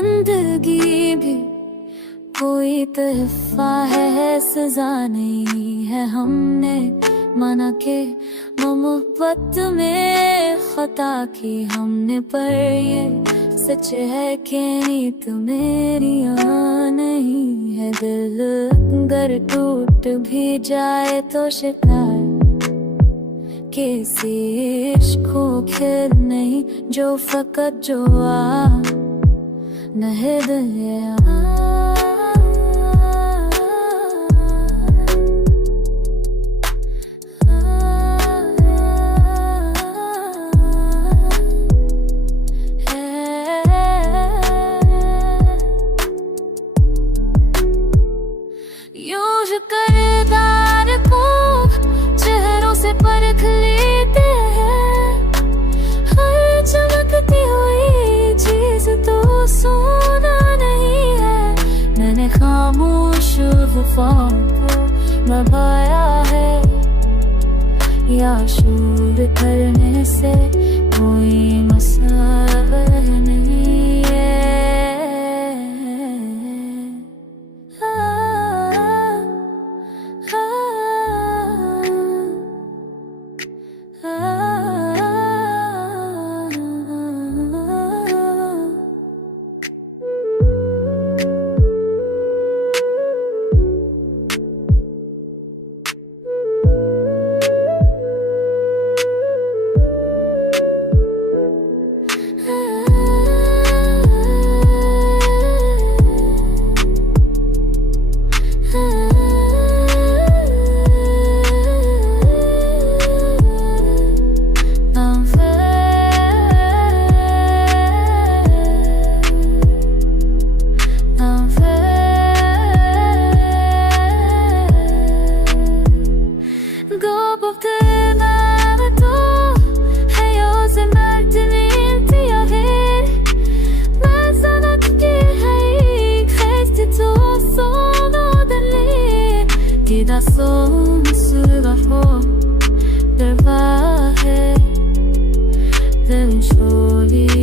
जिंदगी भी कोई तोहफा है, सजा नहीं है। हमने माना के मोहब्बत में खता की हमने, पर ये सच है कि नीत मेरी नहीं है। दिल अगर टूट भी जाए तो शिकायत किसी इश्क़ो खिल नहीं, जो फकत जो नहद करदार को चेहरों से परख लेते हैं, हर चमकती हुई चीज तो सोना नहीं है। मैंने खामोश वफाओं को निभाया है, या शूर करने से कोई मसला नहीं है। slowly